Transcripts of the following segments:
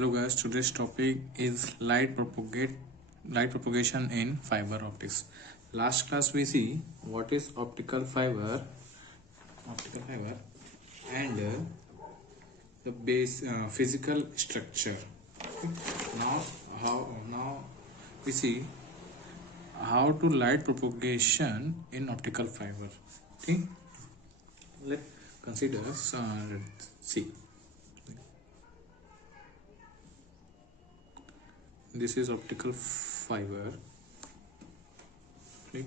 Hello guys, today's topic is light propagation in fiber optics. Last class we see what is optical fiber and the base physical structure. Okay. Now we see how to light propagation in optical fiber. Okay, let's consider see. This is optical fiber. Okay.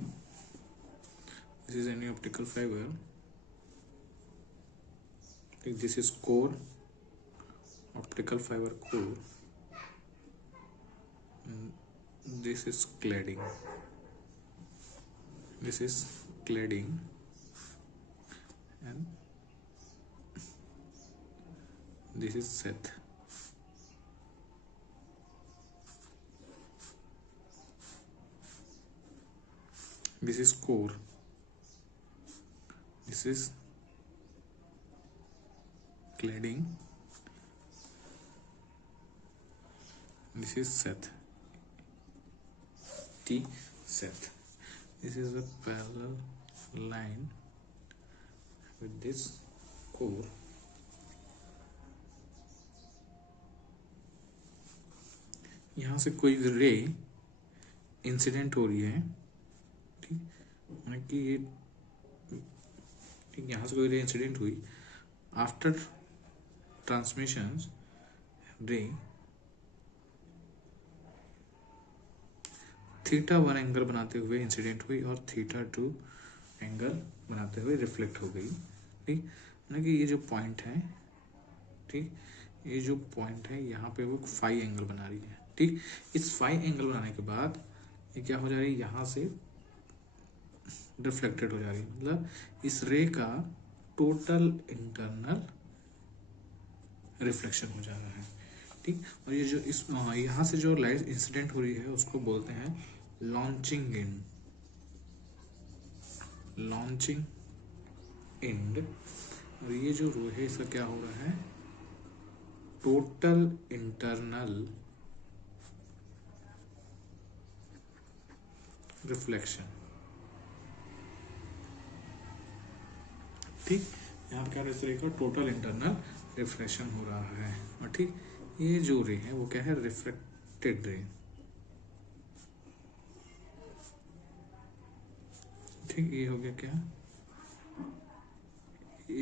This is any optical fiber. Okay. This is core, optical fiber core, and this is cladding. This is cladding, and this is sheath. This is core. This is cladding. This is sheath. T sheath. This is a parallel line with this core. यहाँ से कोई ray incident हो रही है, ठीक, माने कि ये ठीक, यहाँ से कोई रे इंसिडेंट हुई, आफ्टर ट्रांसमिशन रे θ1 एंगल बनाते हुए इंसिडेंट हुई और θ2 एंगल बनाते हुए रिफ्लेक्ट हो गई। ठीक, माने कि ये जो पॉइंट है, ठीक, ये जो पॉइंट है यहाँ पे वो फाई एंगल बना रही है। ठीक, इस फाई एंगल बनाने के बाद ये क्या हो जा रही है, यहाँ से रिफ्लेक्टेड हो जा रही है, मतलब इस रे का टोटल इंटरनल रिफ्लेक्शन हो जा रहा है। ठीक, और ये जो इस यहाँ से जो लाइट इंसिडेंट हो रही है उसको बोलते हैं लॉन्चिंग एंड, और ये जो रो है इसका क्या हो रहा है, टोटल इंटरनल रिफ्लेक्शन। ठीक, यहाँ क्या इस तरह का टोटल इंटरनल रिफ्लेक्शन हो रहा है। और ठीक, ये जो रे है वो क्या है, रिफ्लेक्टेड रे। ठीक, ये हो गया क्या,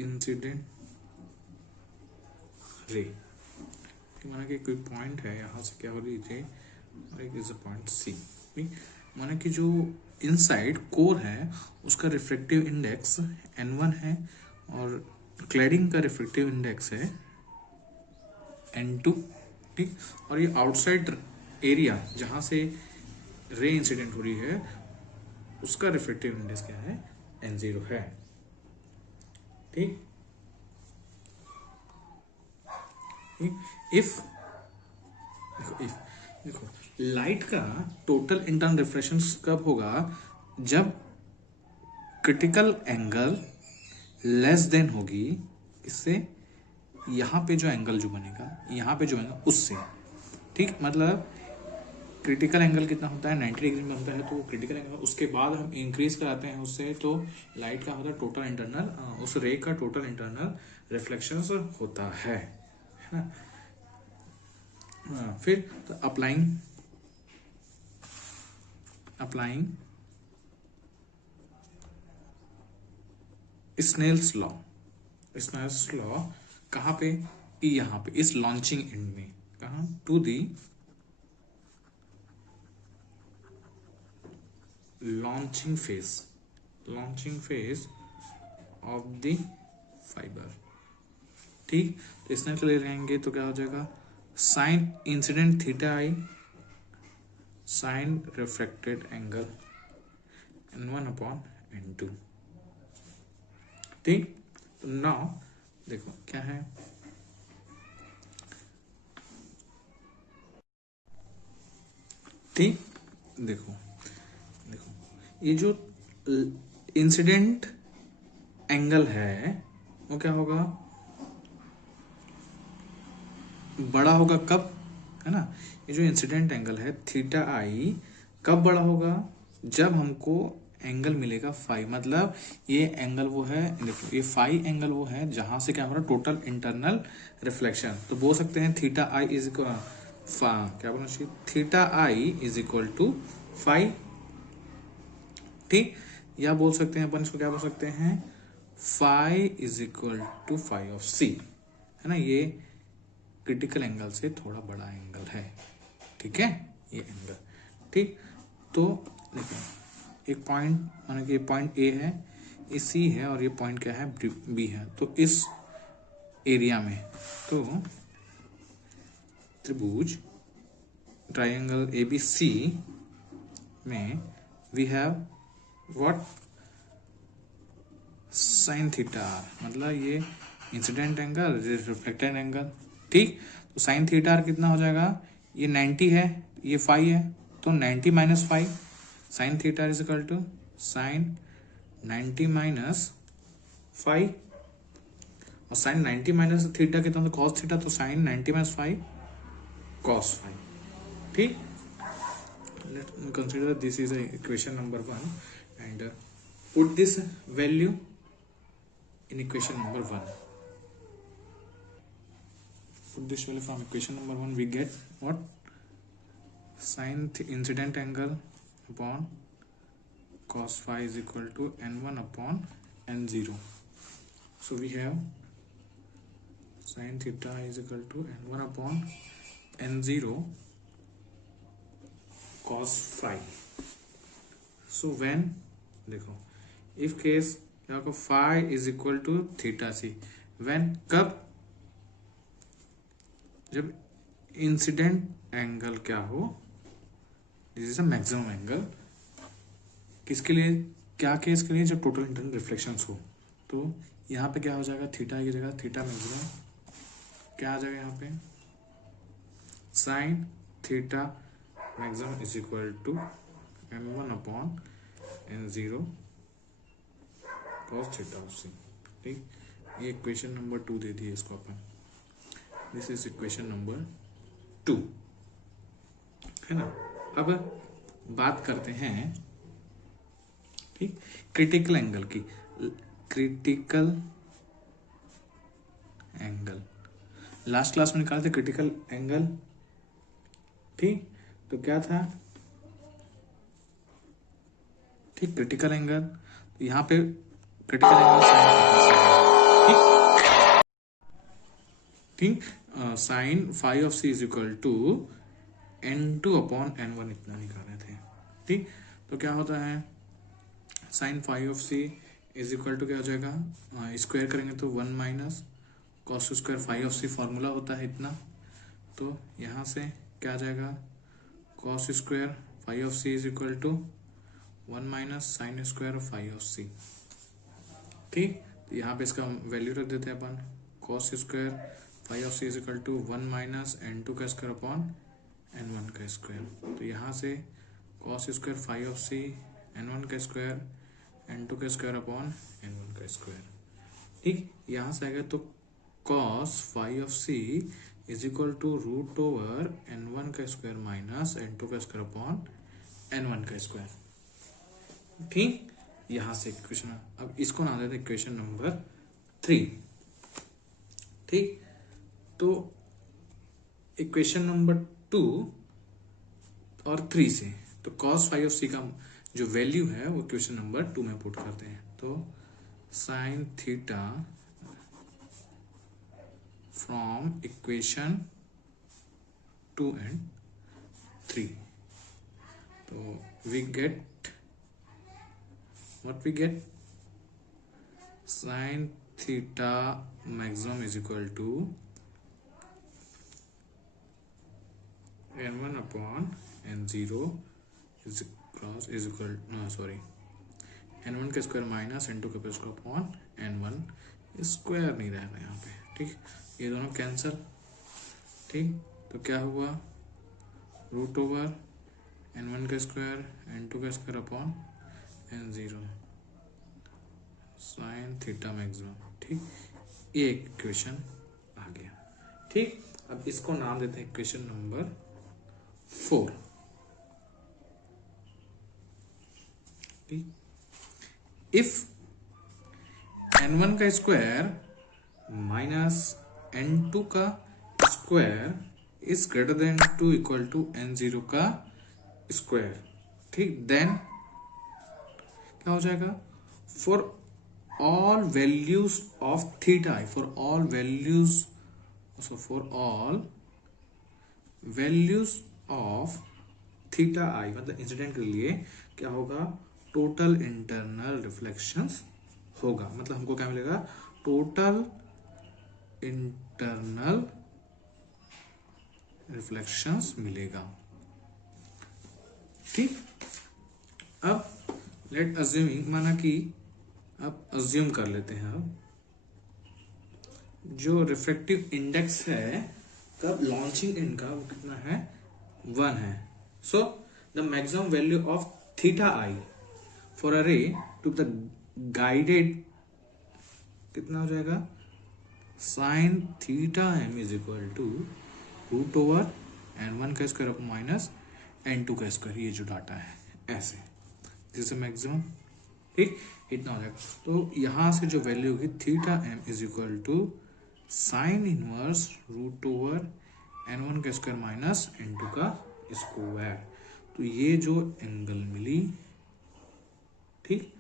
इंसिडेंट रे। माना कि कोई पॉइंट है, यहाँ से क्या हो रही रे, इज अ पॉइंट सी। माना कि जो इनसाइड कोर है उसका रिफ्लेक्टिव इंडेक्स n1 है और क्लैडिंग का रिफ्लेक्टिव इंडेक्स है n2। ठीक, और ये आउटसाइड एरिया जहां से रे इंसिडेंट हो रही है उसका रिफ्लेक्टिव इंडेक्स क्या है, n0 है। ठीक, इफ देखो लाइट का टोटल इंटरनल रिफ्लेक्शन कब होगा, जब क्रिटिकल एंगल लेस देन होगी इससे, यहाँ पे जो एंगल जो बनेगा, यहाँ पे जो एंगल उससे। ठीक, मतलब क्रिटिकल एंगल कितना होता है, 90 डिग्री में होता है, तो क्रिटिकल एंगल उसके बाद हम इंक्रीज कराते हैं उससे, तो लाइट का होता है टोटल इंटरनल, उस रे का टोटल इंटरनल रिफ्लेक्शन होता है ना। फिर तो अप्लाइंग स्नेल्स लॉ कहाँ पे, यहाँ पे इस लॉन्चिंग एंड में, कहाँ, to the launching phase of the fibre. ठीक, तो इसमें चले रहेंगे तो क्या हो जाएगा, sine incident theta i sine reflected angle n1/n2। ठीक, तो नाउ देखो क्या है, ठीक, देखो ये जो इंसिडेंट एंगल है वो क्या होगा, बड़ा होगा कब, है ना। ये जो इंसिडेंट एंगल है थीटा आई कब बड़ा होगा, जब हमको एंगल मिलेगा फाई, मतलब ये एंगल वो है, देखो ये फाई एंगल वो है जहां से क्या हो रहा है टोटल इंटरनल रिफ्लेक्शन। तो बोल सकते हैं थीटा आई इज इक्वल, क्या बोलना चाहिए, theta i is equal to phi, ठीक। या बोल सकते हैं अपन इसको क्या बोल सकते हैं, phi is equal to phi of C, है ना। ये क्रिटिकल एंगल से थोड़ा बड़ा एंगल है, ठीक है, ये एंगल, ठीक। तो देखो एक पॉइंट, माना कि ये पॉइंट ए है, ये सी है और ये पॉइंट क्या है बी है। तो इस एरिया में तो त्रिभुज ट्राइंगल ए बी सी में we have what, sine theta, मतलब ये इंसिडेंट एंगल, रिफ्लेक्टेड एंगल, ठीक। तो साइन थीटा कितना हो जाएगा, ये 90 है, ये फाई है, तो 90 minus phi, sine theta is equal to sine 90 minus phi, और साइन 90 माइनस थीटा कितना, तो कॉस थीटा, तो sine 90 minus phi cos phi, ठीक। Let consider this is equation number 1 and put this value in equation number 1. Put this value from equation number 1, we get what, sin incident angle upon cos phi is equal to n1 upon n0. So we have sin theta is equal to n1 upon n0 cos phi. So when देखो if case क्या होगा, phi is equal to theta c, when, कब, जब incident angle क्या हो, this is a maximum angle, किसके लिए, क्या केस के लिए, जब टोटल इंटरनल रिफ्लेक्शंस हो। तो यहाँ पे क्या हो जाएगा, थीटा की जगह थीटा मैक्सिमम क्या आ जाएगा, यहाँ पे sine theta maximum is equal to n1 upon n0 cos theta of C, ठीक। ये इक्वेशन नंबर 2 दे दी है इसको अपन, दिस इज इक्वेशन नंबर 2, है ना। अब बात करते हैं, ठीक, क्रिटिकल एंगल की। क्रिटिकल एंगल लास्ट क्लास में निकाले थे क्रिटिकल एंगल, ठीक। तो क्या था, ठीक, क्रिटिकल एंगल, तो यहाँ पे क्रिटिकल एंगल ठीक, sine phi of C is equal to n2 upon n1 इतना निकाले थे, ठीक। तो क्या होता है, sine phi of C is equal to क्या हो जाएगा, स्क्वायर करेंगे तो 1 minus cos square phi of c, formula होता है इतना। तो यहाँ से क्या आ जाएगा, cos square phi of C is equal to 1 minus sine square phi of C, ठीक। तो यहाँ पे इसका वैल्यू रख देते हैं अपन, cos square phi of C is equal to 1 minus n2 का स्क्वायर अपॉन n1 का स्क्वायर। तो यहाँ से cos square phi of c n1 का स्क्वायर n2 का स्क्वायर अपॉन n1 का स्क्वायर, ठीक। यहाँ से आएगा तो cos phi of C is equal to root over n1 का स्क्वायर माइनस n2 का स्क्वायर अपॉन n1 का स्क्वायर, ठीक। यहाँ से इक्वेशन, अब इसको ना देते इक्वेशन नंबर 3, ठीक। तो इक्वेशन नंबर 2 और 3 से, तो cos फाई ऑफ सी का जो वैल्यू है वो इक्वेशन नंबर 2 में पुट करते हैं। तो sine theta from equation 2 and 3, तो we get what we get, sin theta maximum is equal to n1 upon n0 is equal, no sorry, n1 का स्क्वायर माइनस n2 का square upon n1, square नहीं रहेगा यहाँ पे, ठीक। ये दोनों कैंसल, ठीक। तो क्या हुआ, रूट ओवर n1 का स्क्वायर n2 का square upon n0 sign theta maximum, ठीक। ये इक्वेशन आ गया, ठीक। अब इसको नाम देते हैं इक्वेशन नंबर 4। इफ n1 का स्क्वायर माइनस n2 का square is greater than 2 equal to n0 का स्क्वायर, ठीक, देन क्या हो जाएगा, for all values of theta I, for all values, so for all values of theta I, मतलब incident के लिए क्या होगा, टोटल इंटरनल रिफ्लेक्शंस होगा। मतलब हमको क्या मिलेगा, टोटल इंटरनल रिफ्लेक्शंस मिलेगा। ठीक, अब लेट अज्यूमिंग, माना कि अब अज्यूम कर लेते हैं, अब जो रिफ्रैक्टिव इंडेक्स है कब लॉन्चिंग इन का वो कितना है, 1 है। So the maximum value of theta i for a ray to the guided कितना हो जाएगा, sine theta m is equal to root over n1 का स्क्वायर माइनस n2 का स्क्वायर, ये जो डाटा है ऐसे, जिससे मैक्सिमम, ठीक, इतना हो जाएगा। तो यहां से जो वैल्यू होगी theta m is equal to sine inverse root over n1 का स्क्वायर माइनस n2 का स्क्वायर। तो ये जो एंगल मिली, ठीक,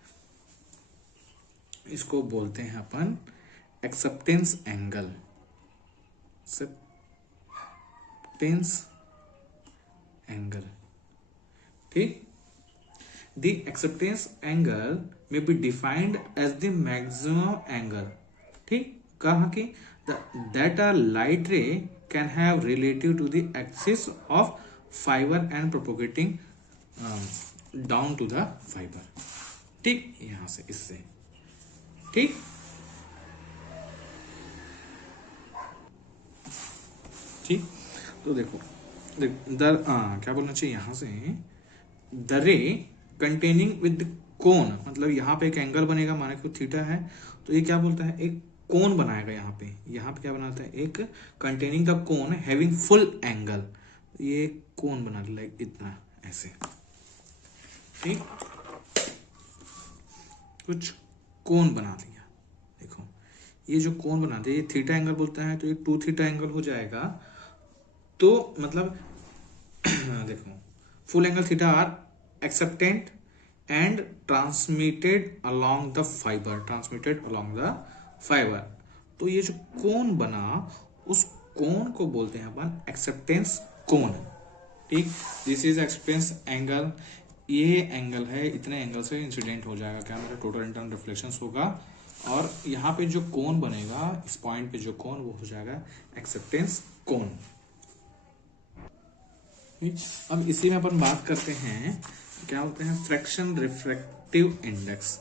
इसको बोलते हैं अपन एक्सेप्टेंस एंगल, एक्सेप्टेंस एंगल, ठीक। The acceptance angle may be defined as the maximum angle, ठीक, कहा कि that a light ray can have relative to the axis of fiber and propagating down to the fiber, ठीक, यहां से इससे, ठीक, ठीक। तो देखो क्या बोलना चाहिए यहां से, द रे कंटेनिंग विद कोन, मतलब यहाँ पे एक एंगल बनेगा, माना कि थीटा है, तो ये क्या बोलता है, एक कोन बनाएगा यहाँ पे क्या बनाता है, एक containing the cone having full angle, ये कोन बना दिया लाइक इतना ऐसे, ठीक, कुछ कोन बना दिया। देखो ये जो कोन बना दिया, ये थीटा एंगल बोलता है, तो ये 2 थीटा एंगल हो जाएगा। तो मतलब देखो full angle theta are acceptant and transmitted along the fibre, तो ये जो कोन बना, उस कोन को बोलते हैं अपन एक्सेप्टेंस कोन, ठीक। दिस इज एक्सेप्टेंस एंगल, ये एंगल है, इतने एंगल से इंसिडेंट हो जाएगा क्या, मेरा टोटल इंटरनल रिफ्लेक्शंस होगा, और यहाँ पे जो कोन बनेगा, इस पॉइंट पे जो कोन, वो हो जाएगा एक्सेप्टेंस कोन। अब इसी में अपन बात करते हैं क्या होते हैं, फ्रैक्शन रिफ्रैक्टिव इंडेक्स,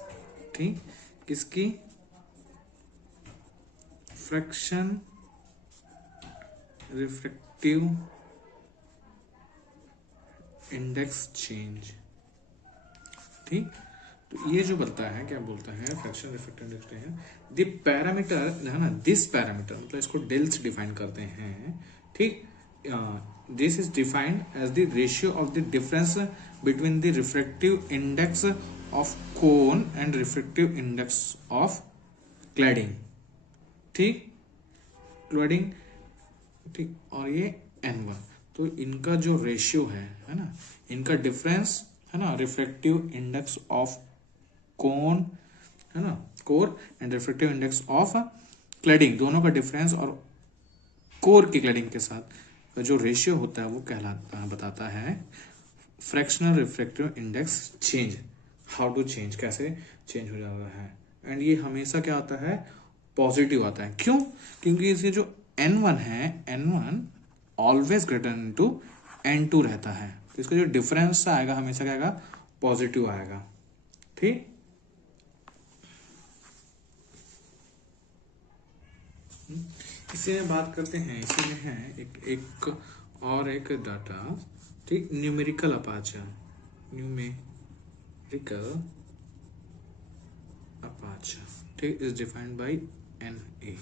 ठीक, किसकी, फ्रैक्शन रिफ्रैक्टिव इंडेक्स चेंज, ठीक। तो ये जो बोलता है, क्या बोलता है, फ्रैक्शन रिफ्रैक्टिव इंडेक्स है द पैरामीटर, है ना, दिस पैरामीटर, मतलब इसको डेल से डिफाइन करते हैं, ठीक। This is defined as the ratio of the difference between the refractive index of cone and refractive index of cladding, ठीक, cladding, ठीक, और ये n1, तो इनका जो रेशियो है ना, इनका डिफरेंस है ना, रिफ्रैक्टिव इंडेक्स ऑफ कोन, है ना, core, and refractive index of cladding, दोनों का डिफरेंस और कोर की क्लैडिंग के साथ जो रेशियो होता है वो कहलाता, बताता है fractional refractive index change, how to change, कैसे चेंज हो जाता है। एंड ये हमेशा क्या आता है, पॉजिटिव आता है। क्यों, क्योंकि इसके जो n1 है, n1 always greater than to n2 रहता है, तो इसका जो डिफरेंस आएगा हमेशा क्या आएगा, पॉजिटिव आएगा, ठीक। इसी में बात करते हैं, इसी में है एक और एक डाटा, ठीक, न्यूमेरिकल अपर्चर, न्यूमेरिकल अपर्चर, ठीक, इज डिफाइंड बाय NA।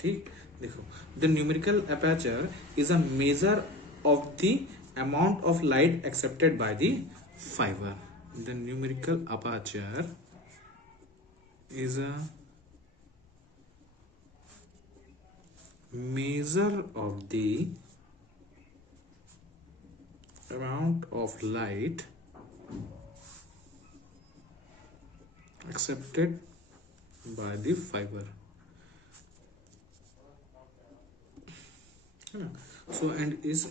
ठीक, देखो, the numerical aperture is a measure of the amount of light accepted by the fibre. The numerical aperture is a measure of the amount of light accepted by the fiber. So and is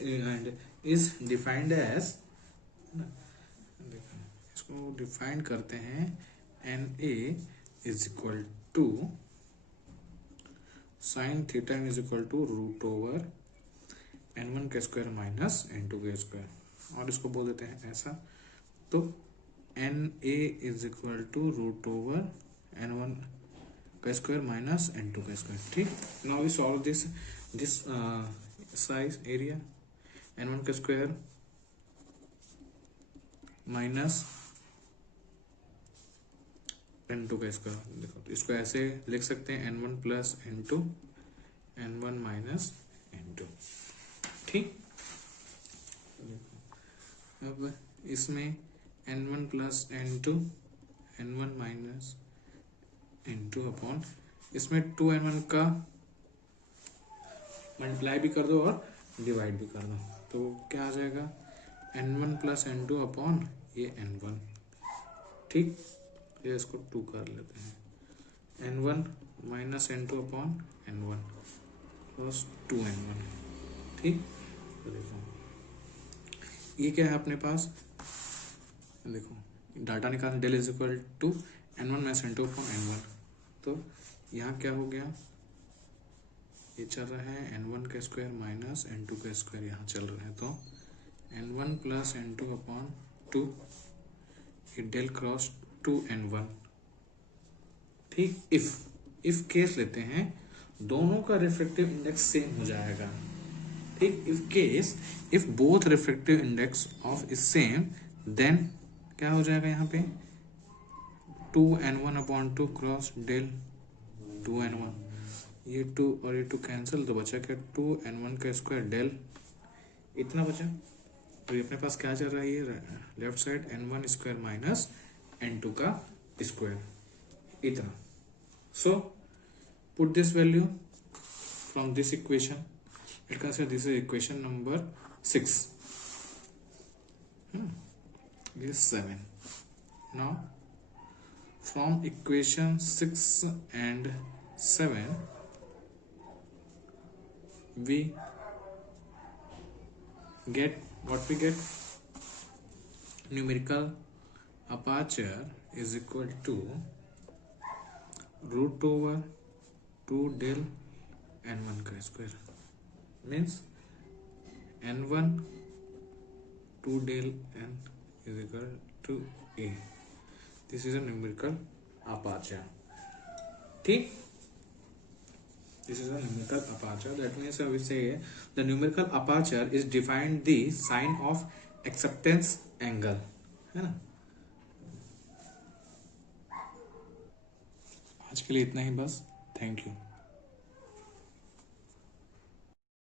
defined as, इसको define करते हैं NA is equal to sine theta is equal to root over N1 का square minus N2 का square, और इसको बोल देते हैं ऐसा. तो NA is equal to root over N1 का स्क्वायर माइनस N2 का स्क्वायर. ठीक, now we solve this size area N1 का स्क्वायर माइनस N2 का स्क्वायर. देखो, तो इसको ऐसे लिख सकते हैं N1 plus N2, N1 minus N2. ठीक, अब इसमें N1 plus N2, N1 minus N2 upon इसमें 2N1 का मल्टीप्लाई भी कर दो और डिवाइड भी कर दो, तो क्या आ जाएगा N1 प्लस N2 अपॉन ये N1. ठीक, ये इसको 2 कर लेते हैं. N1 minus N2 upon N1 plus 2N1. ठीक, तो देखो ये क्या है अपने पास, देखो डाटा निकाल, del is equal to N1 minus N2 upon N1. तो यहाँ क्या हो गया, ये चल रहा है N1 का स्क्वायर माइनस N2 का स्क्वायर यहाँ चल रहा है, तो N1 प्लस N2 अपॉन 2, ये डेल क्रॉस 2N1. ठीक, इफ केस लेते हैं दोनों का रिफ्रेक्टिव इंडेक्स सेम हो जाएगा. ठीक, if both refractive index of is same, then क्या हो जाएगा यहाँ पे 2N1 upon 2 cross del 2N1. ये 2 और ये 2 कैंसिल, तो बचा क्या 2N1 का स्क्वायर डेल इतना बचा. तो ये अपने पास क्या चल रहा है, ये left side N1 square minus N2 का स्क्वायर इतना. So put this value from this equation. It consider this is equation number 6. This is 7. Now from equation 6 and 7 we get what we get. Numerical aperture is equal to root over 2 del N1 का square, means N1 2 del N is equal to A. This is a numerical aperture. ठीक, this is a numerical aperture. That means we say the numerical aperture is defined the sign of acceptance angle, है ना. आज के लिए इतना ही बस. Thank you.